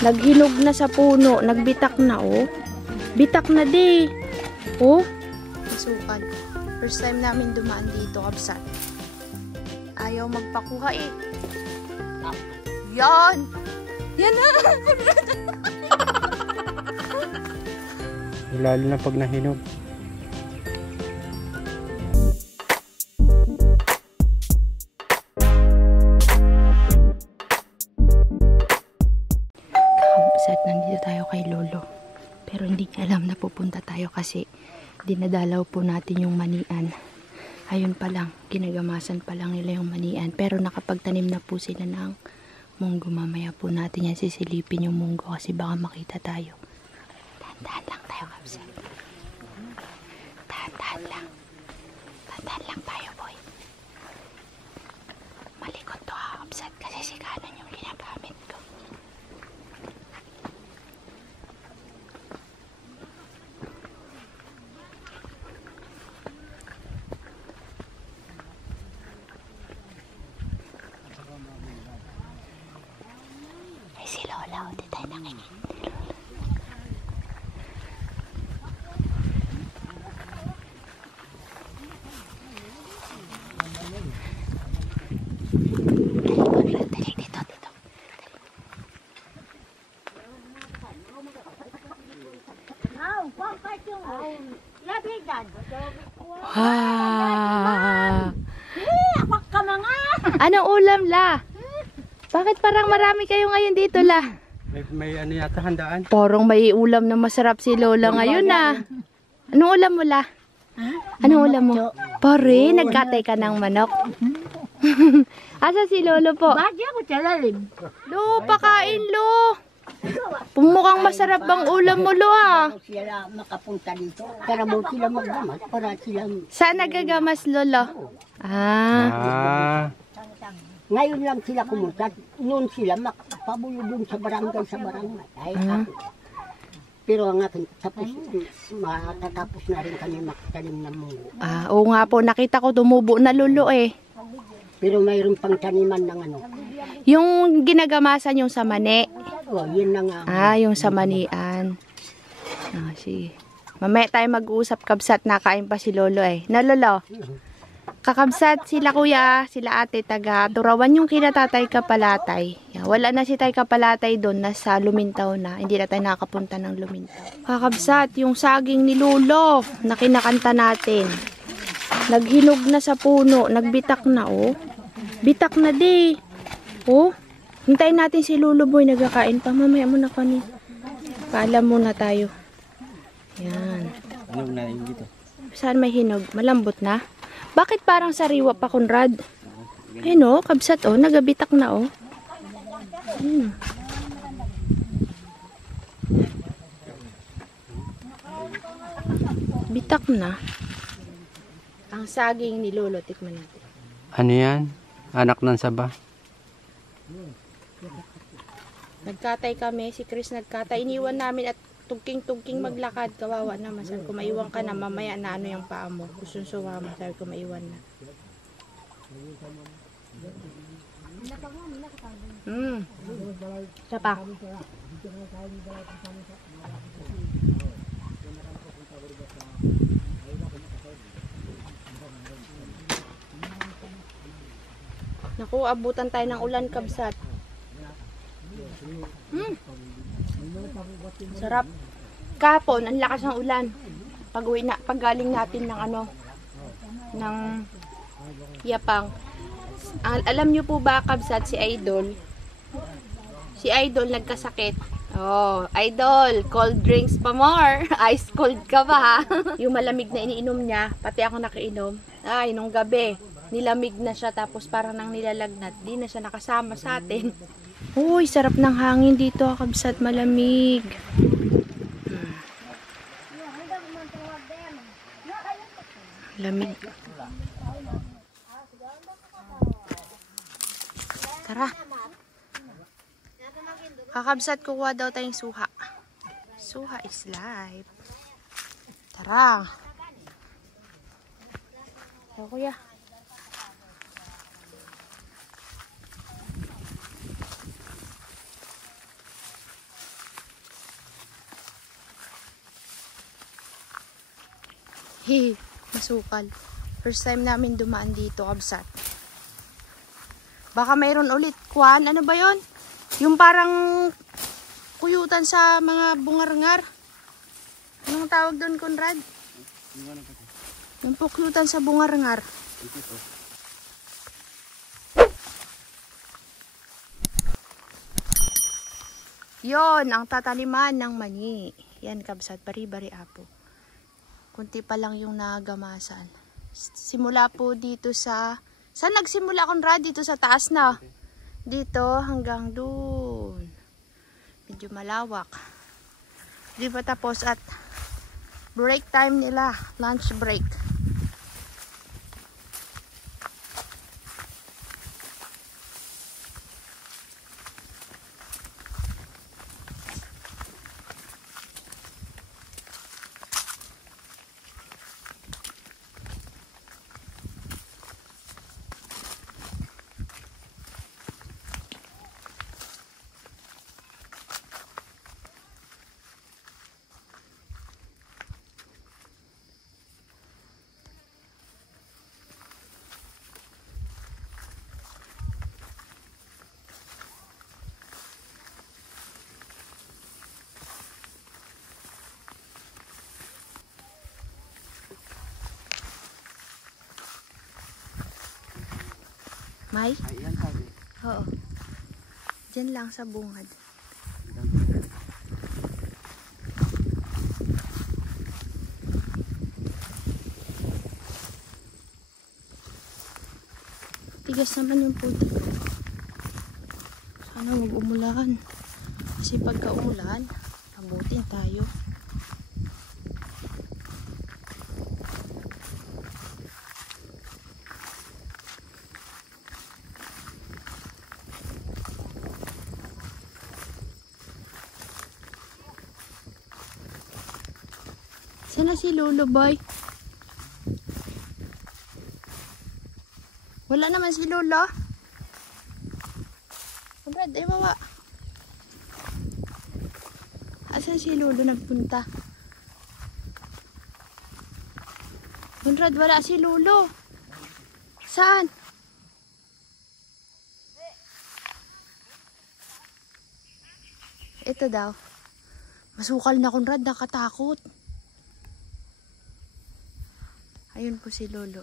Naghinog na sa puno. Nagbitak na, oh. Bitak na di. Oh. Masukal. First time namin dumaan dito, kabsat. Ayaw magpakuha eh. Yan! Yan na! Lalo na pag nahinog. Kabsat, nandito tayo kay Lolo. Pero hindi niya alam na pupunta tayo kasi dinadalaw po natin yung manian. Ayun pa lang, ginagamasan pa lang nila yung manian. Pero nakapagtanim na po sila ng munggo. Mamaya po natin yan sisilipin yung munggo kasi baka makita tayo. Dahan-dahan lang tayo, kabsat. Dahan-dahan lang. Dahan-dahan lang tayo, boy. Malikot to, kabsat, kasi si kanon yung ginagamit ko. Ay, si Lola, o, di tayo nakingin. Anong ulam, La? Bakit parang marami kayo ngayon dito, La? May ano yata handaan? Parang may ulam na masarap si Lola ngayon, na. Anong ulam mo, La? Anong ulam mo? Pare, nagkatay ka ng manok. Asa si Lolo po? Bagay ako sa lalim. Lo, pakain, Lo. Pumukhang masarap bang ulam mo, Lo, ha? Sila makapunta dito. Para mo sila magdamas. Para silang... Saan nagagamas, Lolo? Ah. Ngayon lang sila kumunta. Noon sila makapabulo dun sa barangay. Ay, pero ang akin, tapos, matatapos na rin kami makatanim ng munggo. Ah, oo nga po. Nakita ko tumubo na, Lolo, eh. Pero mayroon pang taniman ng ano. Yung ginagamasan yung sa mani. Oh, yun na nga. Ah, yung sa manian. Ah, sige. Mamaya tayo mag-uusap, kabsat. Nakain pa si Lolo, eh. Na, Lolo? Kakabsat, sila kuya, sila ate, taga Turawan yung kina Tatay Kapalatay. Wala na si Tay Kapalatay doon, nasa Lumintaw na. Hindi na tayo nakapunta ng Lumintaw. Kakabsat, yung saging ni Lolo na kinakanta natin. Naghinog na sa puno, nagbitak na, oh. Bitak na di. Oh, hintayin natin si Lolo Boy, nagkakain pa. Mamaya muna kami. Paalam muna tayo. Yan. Hinog na yung dito. Saan may hinog? Malambot na? Bakit parang sariwa pa, Conrad? Ayun, oh, kabsat, oh, nagabitak na, oh. Bitak na. Ang saging ni Lolo, tikman natin. Ano yan? Anak ng saba? Nagkatay kami, si Chris nagkatay. Iniwan namin at tugking-tugking maglakad. Kawawa naman. Sabi ko, maiwan ka na. Mamaya na ano yung paa mo. Gusto sumama. Sabi ko, maiwan na. Isa pa. Naku, abutan tayo ng ulan, kabsat. Sarap. Kapon, ang lakas ng ulan. Pag galing natin ng ano, ng Yapang. Alam nyo po ba, kabsat, si Idol? Si Idol nagkasakit. Oh, Idol, cold drinks pa more. Ice cold ka ba, ha? Yung malamig na iniinom niya, pati ako nakiinom. Ay, nung gabi, nilamig na siya tapos parang nang nilalagnat. Di na siya nakasama sa atin. Uy, sarap ng hangin dito, kabsat, malamig. Lamig. Tara. Kakabsat, kukuha daw tayong suha. Suha is life. Tara. O, kuya. Hehe, masukal. First time namin dumaan dito, kabsat. Baka mayroon ulit. Kuan, ano ba yon? Yung parang kuyutan sa mga bungarngar. Anong tawag doon, Conrad? Yung pukyutan sa bungarngar. Yon, ang tataniman ng mani. Yan, kabsat, bari-bari apo. Kunti pa lang yung nagamasan. Simula po dito sa... Saan nagsimula, Conrad? Dito sa taas na. Dito hanggang doon. Medyo malawak. Di pa tapos at break time nila. Lunch break. May? Ayan sabi. Oo. Diyan lang sa bungad. Tigas naman yung puti ko. Sana huwag umulan. Kasi pagka umulan, abutin tayo. Sana si Lolo, boy? Wala naman si Lolo. Brad, ay wawa. Asan si Lolo nagpunta? Conrad, wala si Lolo. Saan? Ito daw. Masukal na, Conrad, nakatakot. Ayun po si Lolo.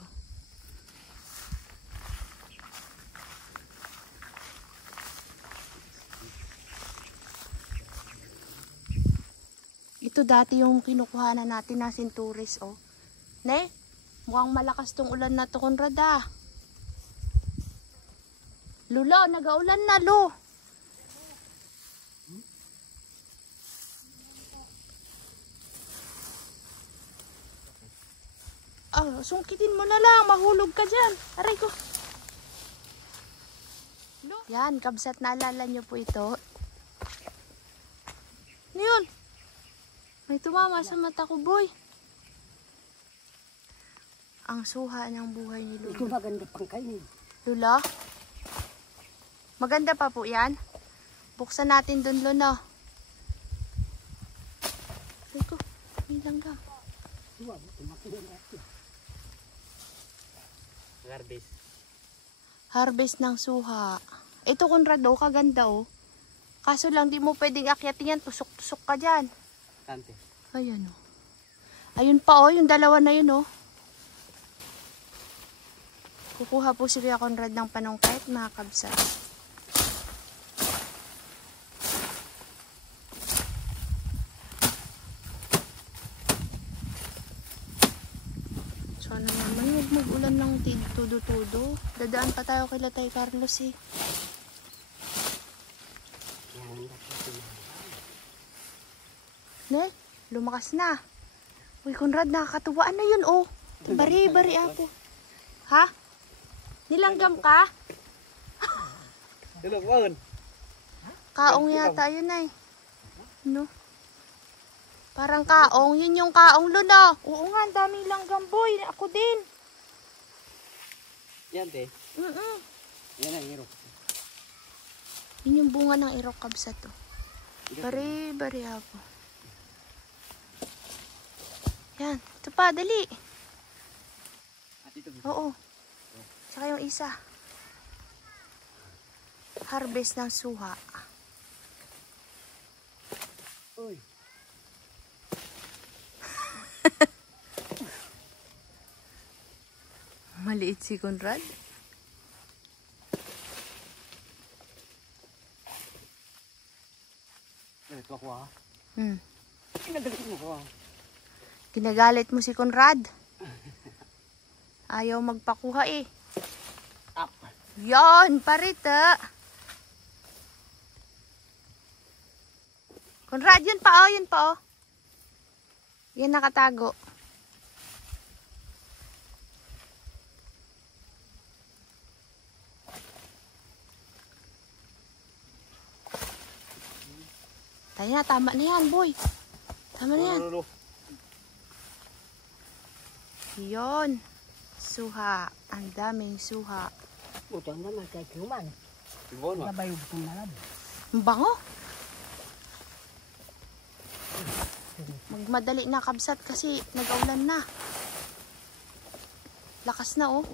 Ito dati yung kinukuhanan natin na sinturis, oh. Ne? Mukhang malakas tong ulan na to, Conrad, ah. Lolo, nag-aulan na, lo. Ah, sungkitin mo na lang. Mahulog ka dyan. Aray ko. Yan, kabsat, naalala nyo po ito. Ano yun? May tumama sa mata ko, boy. Ang suha ng buhay ni Ito Lolo. maganda pang kainin. Lolo? Maganda pa po yan. Buksan natin dun, Lolo. Aray ko. May langga. Garbage. Harvest ng suha. Ito, Conrad, oh, kaganda, oh. Kaso lang, di mo pwedeng akyatin yan. Tusok-tusok ka dyan. Kante. Ayan, oh. Ayun pa, oh. Yung dalawa na yun, oh. Kukuha po si Kuya Conrad ng panungkait, mga kabsat. Sana naman huwag mag-ulan ng tudo-tudo. Dadaan pa tayo kay Tatay Carlos, eh. Ne? Lumakas na. Uy, Conrad, nakakatuwa. Ano yun, oh? Bari-bari apo. Ha? Nilanggam ka? Dalawan. Kaong yata yun, ay. No? Parang kaong. Yun yung kaong, Lolo. Oo nga, ang daming langgam, boy. Ako din. Yan, te. Yan ang hero. Yun yung bunga ng irok kabsat, oh. Bari-bari apo. Yan. Ito pa, dali. Dito. Oo. Tsaka yung isa. Harvest ng suha. Uy. Maliit si Conrad. Ito ako ha. Pinagalit mo ko. Ginagalit mo si Conrad. Ayaw magpakuha eh. Up. Yan, parita. Conrad, yun pa oh, yun pa oh. Yan nakatago. Tayo na, tama na yan, boy. Tama na yan. Yun. Suha. Ang daming suha. Utang naman kay Kuman. Siguro mo. Nabayog kong malab. Ang bango. Magmadali na kabsat kasi nag-aulan na. Lakas na oh.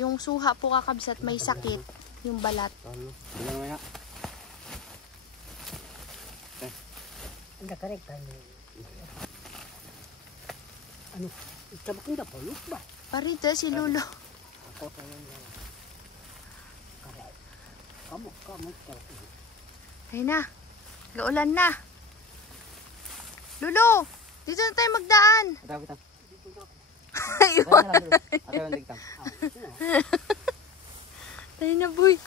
Yung suha po kakabsat may sakit. Yung balat. Bilang mo na. Ang nakarek tayo. Ano? Itabak na pulot ba? Parita si Lolo. Ako tayo na. Kamu. Ay na. Gaulan na. Lolo! Dito na tayo magdaan. Atang. Iwan. Atang digtam. Tayo na, boy.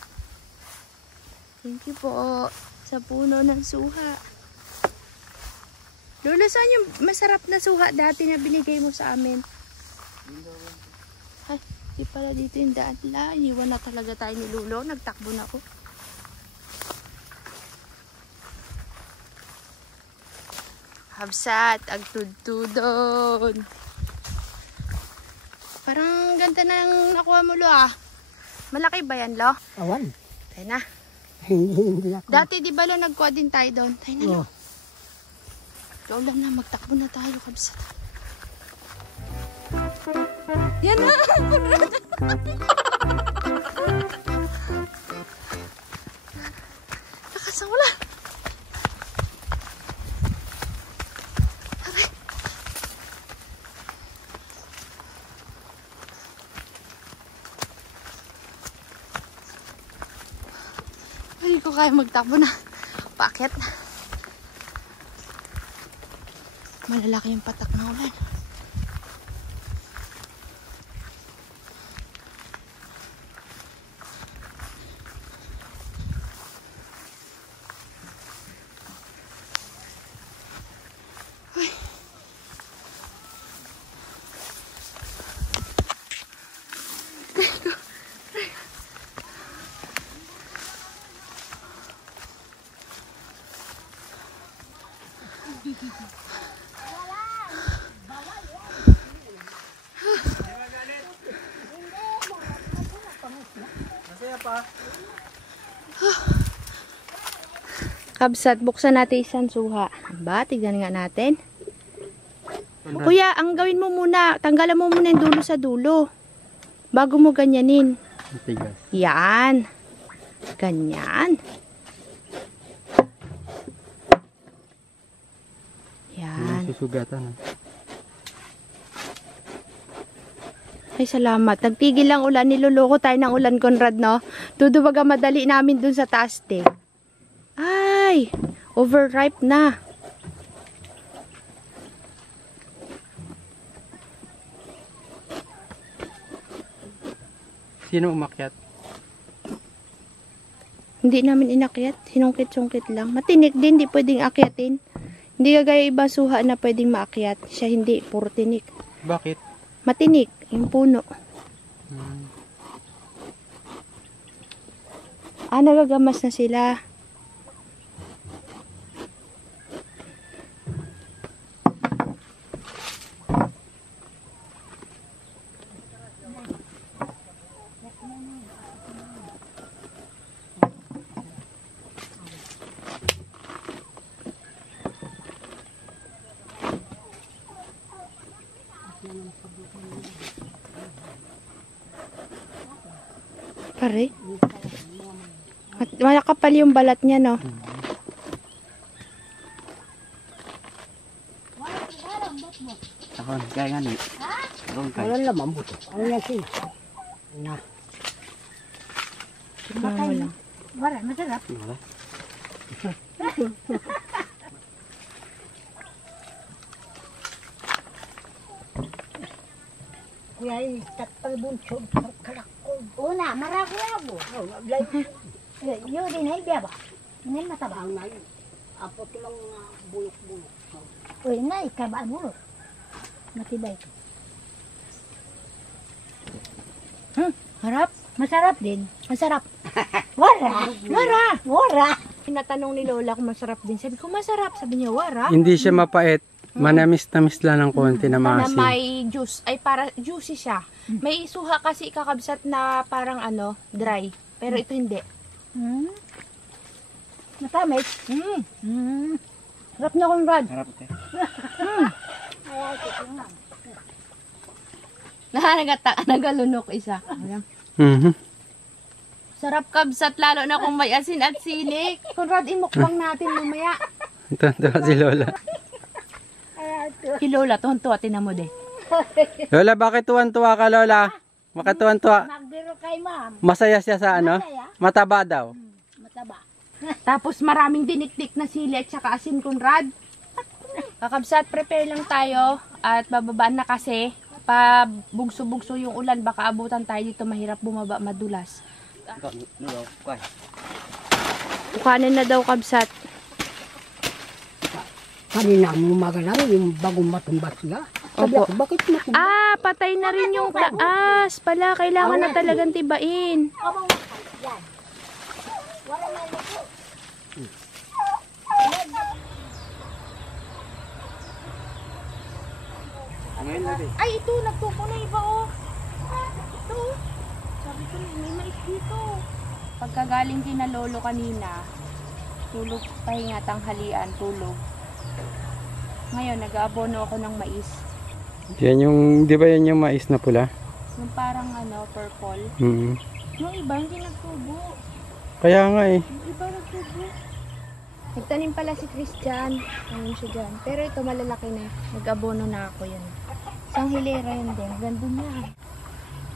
Thank you po sa puno ng suha. Lolo, saan yung masarap na suha dati na binigay mo sa amin? Ay, di pala dito yung daan. Iwan na talaga tayo ni Lolo. Nagtakbo na ako. Habsat, agtudtudon. Parang ganda ng nakuha mo, Lo, ah. Malaki ba yan, Lo? Awan. Tayo na. Hindi ako. Dati di ba Lo, nagkuha din tayo doon? Tayo na, Lo. Oh. Kaulan na, magtakbo na tayo, kabsat. Yan na! Lakas ang ulan. Aray. Hindi ko kaya magtakbo na. Bakit? Malalaki yung patak ng ulan. Kabsat, buksan natin isang suha. Ba, tignan nga natin. Kuya, ang gawin mo muna, tanggalan mo muna yung dulo sa dulo. Bago mo ganyanin. Tigas. Yan. Ganyan. Yan. Susugatan. Ay, salamat. Nagtigil lang ulan. Niloloko tayo ng ulan, Conrad, no? Dudubaga madali namin dun sa taas, te. Ay, overripe na. Sino umakyat? Hindi namin inakyat. Sinungkit-sungkit lang. Matinik din, hindi pwedeng akyatin. Hindi kagaya iba suha na pwedeng maakyat. Siya hindi, puro tinik. Bakit? Matinik, yung puno. Nagagamas na sila. Are. At malakapal yung balat niya, no? Takon, kaya nga ni. Takon kaya. Wala naman buto. Ano yan siya? Na. Wala. Wala, masarap. Wala. Kuya, tatal bunso. Kalakol. Una, marako-rabo. Yun din ay biya ba? Hindi mataba. Ang ngayon. Apo lang bulok-bulok. Uy, na, ikabaan mo. Matibay ko. Harap. Masarap din. Masarap. Wara! Wara! Wara! Natanong ni Lola kung masarap din. Sabi ko, masarap. Sabi niya, wara. Hindi siya mapait. Manamis-tamis lang ng konti na Na maasim. may juice. Ay, para juicy siya. May suha kasi kakabsat na parang dry. Pero ito hindi. Matamis. Sarap na kong rad. Harap te. Nagalunok isa. Mhm. Sarap kabsat lalo na kung may asin at silik. Conrad, imukbang natin mamaya. Tonto si Lola. Si Lola, tonto, tinan mo de. Lola, bakit tuwan-tuwa ka, Lola? Bakit tuwan-tuwa? Magbiro kay ma'am. Masaya siya sa ano? Mataba daw. Mataba. Tapos maraming dinikdik na sili at saka asin, Conrad. Kakabsat, prepare lang tayo at bababaan na kasi. Pa bugso-bugso yung ulan, baka abutan tayo dito, mahirap bumaba, madulas. Nulo, kuhay. Kukanin na daw, kabsat. Kanina mo magalaw yung bagong matumba siya. Sabi Opo. ako, bakit matumba? Ah, patay na rin yung taas pala. Kailangan na talagang tibain. Ngayon na rin. Ay, ito, nagtubo na iba, oh. Ito, oh. Sabi ko, may mais dito. Pagkagaling kina Lolo kanina, tulog, pahinga, tanghalian, tulog. Ngayon, nag-aabono ako ng mais. Yan yung, di ba yan yung mais na pula? Yung parang purple. Mhm. Yung iba, hindi nagtubo. Kaya nga eh. Yung iba nagtubo. Nagtanim pala si Christian. Ayun siya dyan. Pero ito malalaki na. Nag-abono na ako yun. Isang hilera yun din. Ganda niya.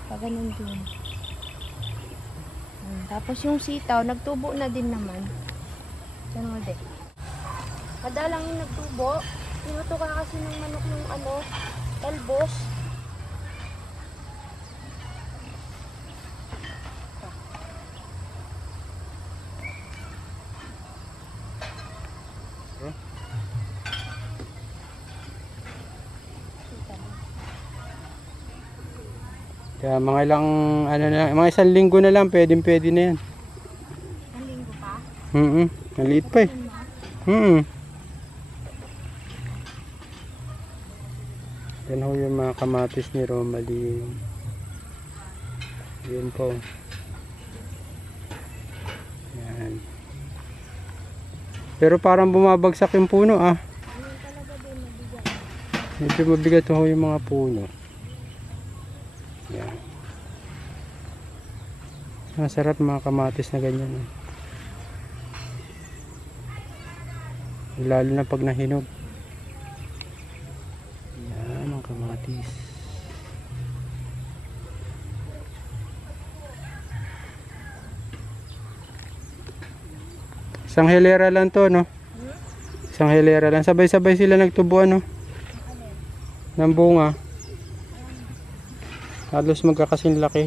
Pag ganun din. Tapos yung sitaw, nagtubo na din naman. Diyan mo din. Madalang yung nagtubo. Pinuto ka kasi ng manok ng talbos. Kaya mga ilang, mga isang linggo na lang, pwede na yan. Ang linggo pa. Mhm. Maliit pa eh. Mhm. Yan ho yung mga kamatis ni Romalie. Yun po. Yan. Pero parang bumabagsak yung puno ah. Medyo mabigat ho yung mga puno. Yan. Masarap mga kamatis na ganyan. Lalo na pag nahinog. Yan ang kamatis. Isang hilera lang to, no? Isang hilera lang. Sabay-sabay sila nagtubuan, no? Ng bunga. Halos magkakasing laki.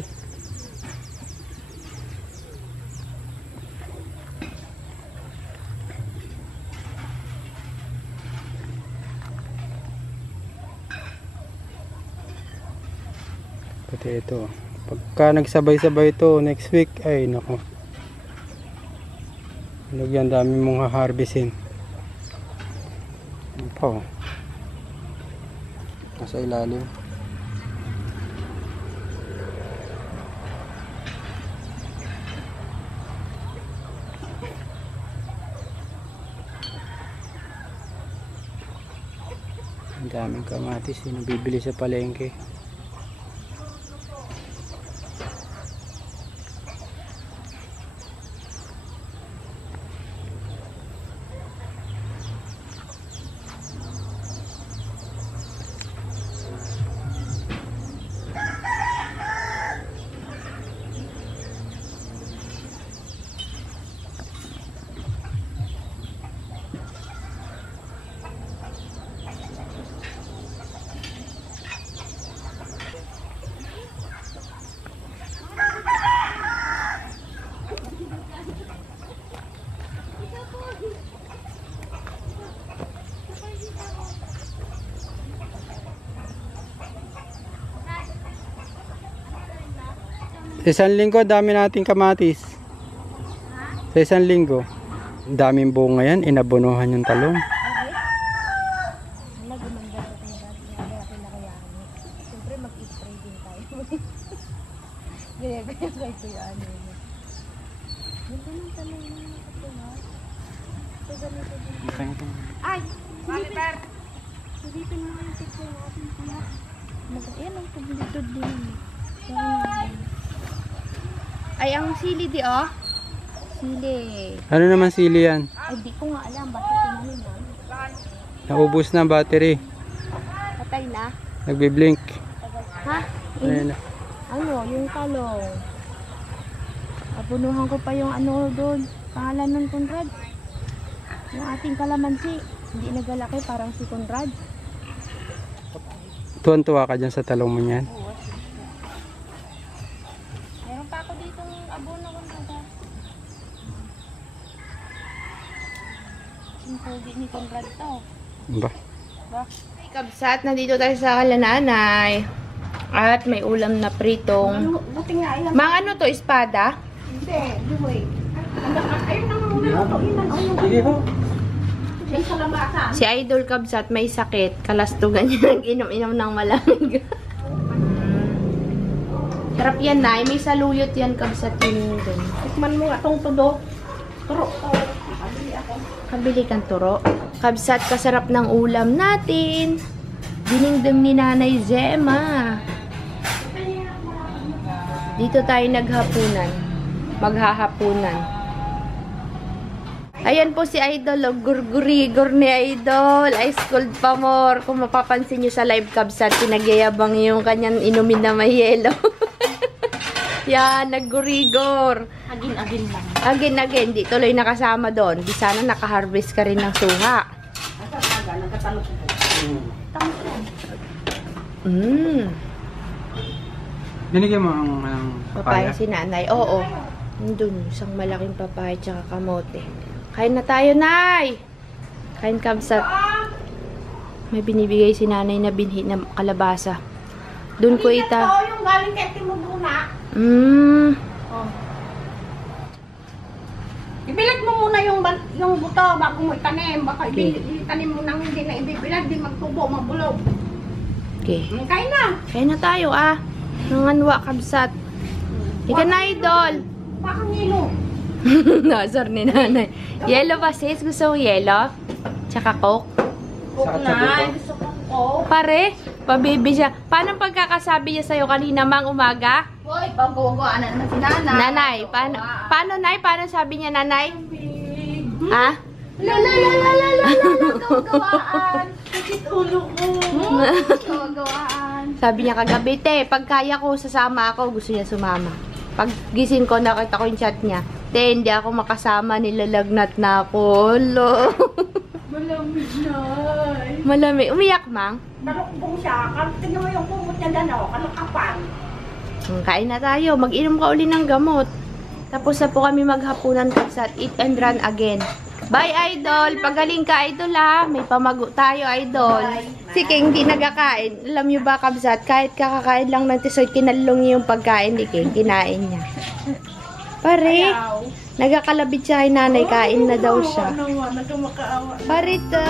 Pati ito. Pagka nagsabay-sabay ito next week, ay nako. Lagyan dami mong haharvestin. Ano pa oh. Nasa ilalim. Ang daming kamatis yung nabibili sa palengke. Isang linggo, dami nating kamatis. Sa isang linggo, daming bunga yan, inabonohan yung talong. Siyempre mag-spray din tayo. Gaya kayo yan. Ganda ng talong na nakatungan. So, ganito din. Ay! Silipin! Silipin mo yung tiklo natin kuya. Ayan ang tubulitod din. Ay, ang sili di oh. Sili. Ano naman sili yan? Ay, di ko nga alam. Bakit tinanin mo? Naubos na ang battery. Patay na. Nagbi-blink. Ha? Ayan na. Ano? Yung talong. Apunuhan ko pa yung ano doon. Pangalan ng Conrad. Yung ating kalamansi. Hindi nagalaki. Parang si Conrad. Tuwan-tuwa ka dyan sa talong mo yan. Meron pa ako ditong abono ko na. Sintugi ni Conrad to. Ba? Kabsat, nandito tayo sa kalananay. At may ulam na pritong. Mang ano to, espada? Hindi, dumoy. Ayun ang luto. Sige ho. Siya sa labasan. Si Idol Kabsat may sakit. Kalastugan niya nag-inom-inom ng malamig. Sarap yan, Nay. May saluyot yan, Kabsat. Yun dun. Tikman mo nga itong tudo. Turo. Kabili kang turo. Kabsat, kasarap ng ulam natin. Diningding ni Nanay Zema. Dito tayo naghapunan. Maghahapunan. Ayan po si Idol, oh, gurgurigor ni Idol. Ice cold pa more. Kung mapapansin nyo sa live Kabsat, pinagyayabang yung kanyang inumin na may yelo. Yan, naggurigor. Agin-agin lang. Again, di tuloy nakasama doon. Di sana nakaharvest ka rin ng suha. Asa taga, nagkatalok ko. Binigyan mo ang Papaya papaya. si Nanay. Oo. Nandun, isang malaking papaya tsaka kamote. Kain na tayo, Nay! Kain Kabsat. May binibigay si Nanay na binhi na kalabasa. Doon ko ita... Ito yung galing kay Timubuna. Ibilad mo muna yung buto bago mo itanim. Baka Okay. itanim mo nang hindi na ibibilad, di magtubo, mabulog. Okay. Kain na. Kain na tayo, ah. Nanganwa, Kabsat. Ika na, Idol. Bakang nilo. Nasar ni Nanay. Yellow ba, sis? Gusto mo yellow? Tsaka Coke? Kukunay. Gusto ko ko. Pare, pabibi siya. Paano pagkakasabi niya sa'yo kanina mang umaga? Hoy, pag-uwaan na naman si Nana. Nanay, paano, Nay? Paano sabi niya, Nanay? Ha? Gawaan. Sakit ulo ko. Gawaan. Sabi niya kagabi, te, pag kaya ko, sasama ako. Gusto niya sumama. Pag gising ko, nakita ko yung chat niya. Te, hindi ako makasama, nilalagnat na ako. Lo. Malamig na. Malamig. Umiyak, Mang? Nalukbong siya. Tingnan mo yung kumot niya dano. Kalakapan. Kain na tayo. Mag-inom ka uli ng gamot. Tapos na po kami maghapunan Kabsat. Eat and run again. Bye, Idol. Pagaling ka, Idol, ha. May pamago tayo, Idol. Si King, di nagkakain. Alam niyo ba, Kabsat, kahit kakakain lang ng tisoy, kinalong niya yung pagkain ni King. Kinain niya. Pare, nagkakalabit siya kay Nanay. Kain na daw siya. Ano, nagkamakaawa. Parita.